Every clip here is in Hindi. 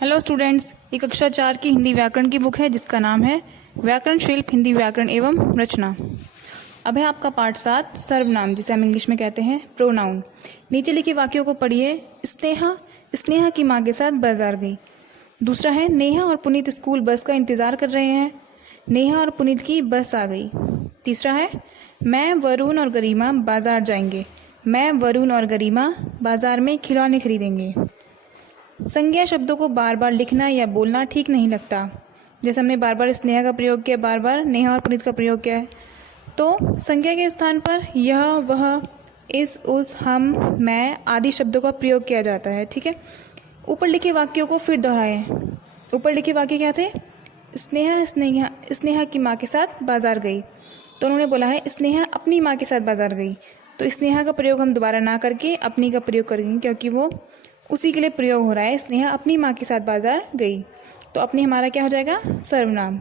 हेलो स्टूडेंट्स, ये कक्षा 4 की हिंदी व्याकरण की बुक है जिसका नाम है व्याकरण शिल्प हिंदी व्याकरण एवं रचना। अब है आपका पाठ 7 सर्वनाम, जिसे हम इंग्लिश में कहते हैं प्रोनाउन। नीचे लिखे वाक्यों को पढ़िए। स्नेहा स्नेहा की माँ के साथ बाजार गई। दूसरा है नेहा और पुनीत स्कूल बस का इंतजार कर रहे हैं। नेहा और पुनीत की बस आ गई। तीसरा है मैं वरुण और गरिमा बाजार जाएंगे। मैं वरुण और गरिमा बाजार में खिलौने खरीदेंगे। संज्ञा शब्दों को बार बार लिखना या बोलना ठीक नहीं लगता। जैसे हमने बार बार स्नेहा का प्रयोग किया, बार बार नेहा और पुनीत का प्रयोग किया है, तो संज्ञा के स्थान पर यह, वह, इस, उस, हम, मैं आदि शब्दों का प्रयोग किया जाता है। ठीक है। ऊपर लिखे वाक्यों को फिर दोहराएं। ऊपर लिखे वाक्य क्या थे? स्नेहा स्नेहा स्नेहा की माँ के साथ बाजार गई, तो उन्होंने बोला है स्नेहा अपनी माँ के साथ बाजार गई। तो स्नेहा का प्रयोग हम दोबारा ना करके अपनी का प्रयोग करेंगे, क्योंकि वो उसी के लिए प्रयोग हो रहा है। स्नेहा अपनी माँ के साथ बाजार गई, तो अपनी हमारा क्या हो जाएगा? सर्वनाम।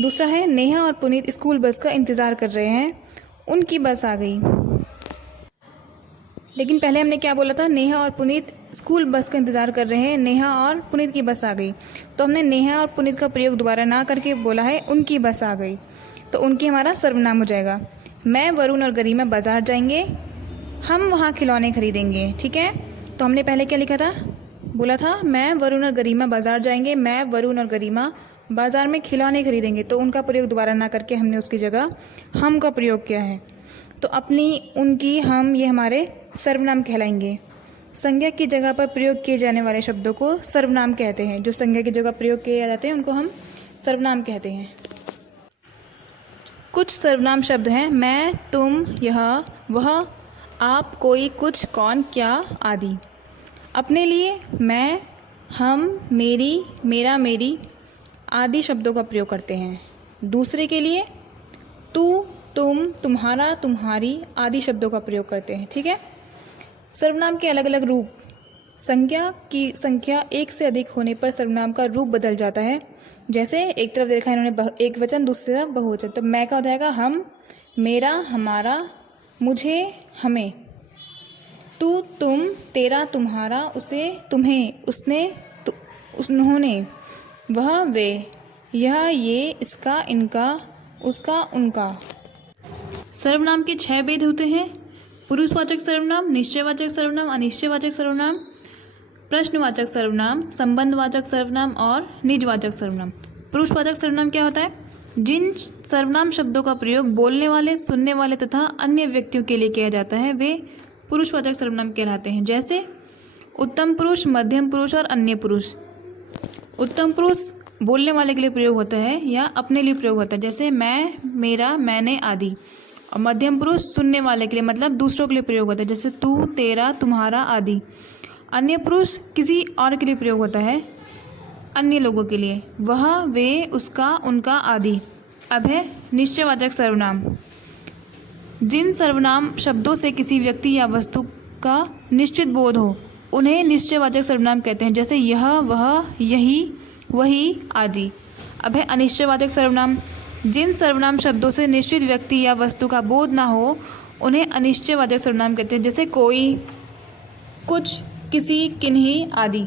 दूसरा है नेहा और पुनीत स्कूल बस का इंतजार कर रहे हैं, उनकी बस आ गई। लेकिन पहले हमने क्या बोला था? नेहा और पुनीत स्कूल बस का इंतजार कर रहे हैं, नेहा और पुनीत की बस आ गई। तो हमने नेहा और पुनीत का प्रयोग दोबारा ना करके बोला है उनकी बस आ गई, तो उनकी हमारा सर्वनाम हो जाएगा। मैं, वरुण और गरिमा बाजार जाएंगे, हम वहाँ खिलौने खरीदेंगे। ठीक है। तो हमने पहले क्या लिखा था? बोला था मैं, वरुण और गरिमा बाजार जाएंगे, मैं, वरुण और गरिमा बाजार में खिलौने खरीदेंगे। तो उनका प्रयोग दोबारा ना करके हमने उसकी जगह हम का प्रयोग किया है। तो अपनी, उनकी, हम, ये हमारे सर्वनाम कहलाएंगे। संज्ञा की जगह पर प्रयोग किए जाने वाले शब्दों को सर्वनाम कहते हैं। जो संज्ञा की जगह प्रयोग किए जाते हैं उनको हम सर्वनाम कहते हैं। कुछ सर्वनाम शब्द हैं मैं, तुम, यह, वह, आप, कोई, कुछ, कौन, क्या आदि। अपने लिए मैं, हम, मेरी, मेरा, मेरी आदि शब्दों का प्रयोग करते हैं। दूसरे के लिए तू, तुम, तुम्हारा, तुम्हारी आदि शब्दों का प्रयोग करते हैं। ठीक है। सर्वनाम के अलग अलग रूप। संज्ञा की संख्या एक से अधिक होने पर सर्वनाम का रूप बदल जाता है। जैसे एक तरफ देखा इन्होंने एक वचन, दूसरी तरफ बहुवचन। तो मैं का हो जाएगा हम, मेरा, हमारा, मुझे, हमें। तू, तुम, तेरा, तुम्हारा, उसे, तुम्हें, उसने, उन्होंने, वह, वे, यह, ये, इसका, इनका, उसका, उनका। सर्वनाम के 6 भेद होते हैं। पुरुषवाचक सर्वनाम, निश्चयवाचक सर्वनाम, अनिश्चयवाचक सर्वनाम, प्रश्नवाचक सर्वनाम, संबंधवाचक सर्वनाम और निजवाचक सर्वनाम। पुरुषवाचक सर्वनाम क्या होता है? जिन सर्वनाम शब्दों का प्रयोग बोलने वाले, सुनने वाले तथा अन्य व्यक्तियों के लिए किया जाता है वे पुरुषवाचक सर्वनाम कहलाते हैं। जैसे उत्तम पुरुष, मध्यम पुरुष और अन्य पुरुष। उत्तम पुरुष बोलने वाले के लिए प्रयोग होता है या अपने लिए प्रयोग होता है, जैसे मैं, मेरा, मैंने आदि। और मध्यम पुरुष सुनने वाले के लिए, मतलब दूसरों के लिए प्रयोग होता है, जैसे तू, तेरा, तुम्हारा आदि। अन्य पुरुष किसी और के लिए प्रयोग होता है, अन्य लोगों के लिए, वह, वे, उसका, उनका आदि। अब है निश्चयवाचक सर्वनाम। जिन सर्वनाम शब्दों से किसी व्यक्ति या वस्तु का निश्चित बोध हो उन्हें निश्चयवाचक सर्वनाम कहते हैं, जैसे यह, वह, यही, वही आदि। अब है अनिश्चयवाचक सर्वनाम। जिन सर्वनाम शब्दों से निश्चित व्यक्ति या वस्तु का बोध ना हो उन्हें अनिश्चयवाचक सर्वनाम कहते हैं, जैसे कोई, कुछ, किसी, किन्हीं आदि।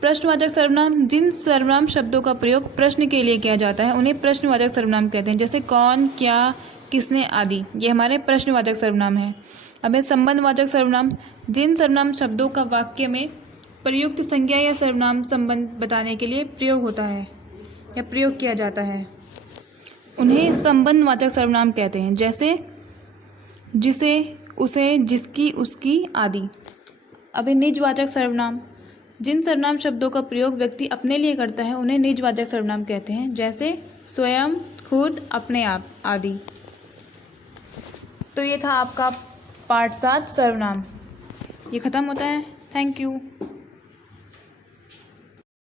प्रश्नवाचक सर्वनाम। जिन सर्वनाम शब्दों का प्रयोग प्रश्न के लिए किया जाता है उन्हें प्रश्नवाचक सर्वनाम कहते हैं, जैसे कौन, क्या, किसने आदि। ये हमारे प्रश्नवाचक सर्वनाम हैं। अब है संबंधवाचक सर्वनाम। जिन सर्वनाम शब्दों का वाक्य में प्रयुक्त संज्ञा या सर्वनाम संबंध बताने के लिए प्रयोग होता है या प्रयोग किया जाता है उन्हें संबंधवाचक सर्वनाम कहते हैं, जैसे जिसे, उसे, जिसकी, उसकी आदि। अब है निजवाचक सर्वनाम। जिन सर्वनाम शब्दों का प्रयोग व्यक्ति अपने लिए करता है उन्हें निजवाचक सर्वनाम कहते हैं, जैसे स्वयं, खुद, अपने आप आदि। तो ये था आपका पाठ 7 सर्वनाम। ये खत्म होता है। Thank you.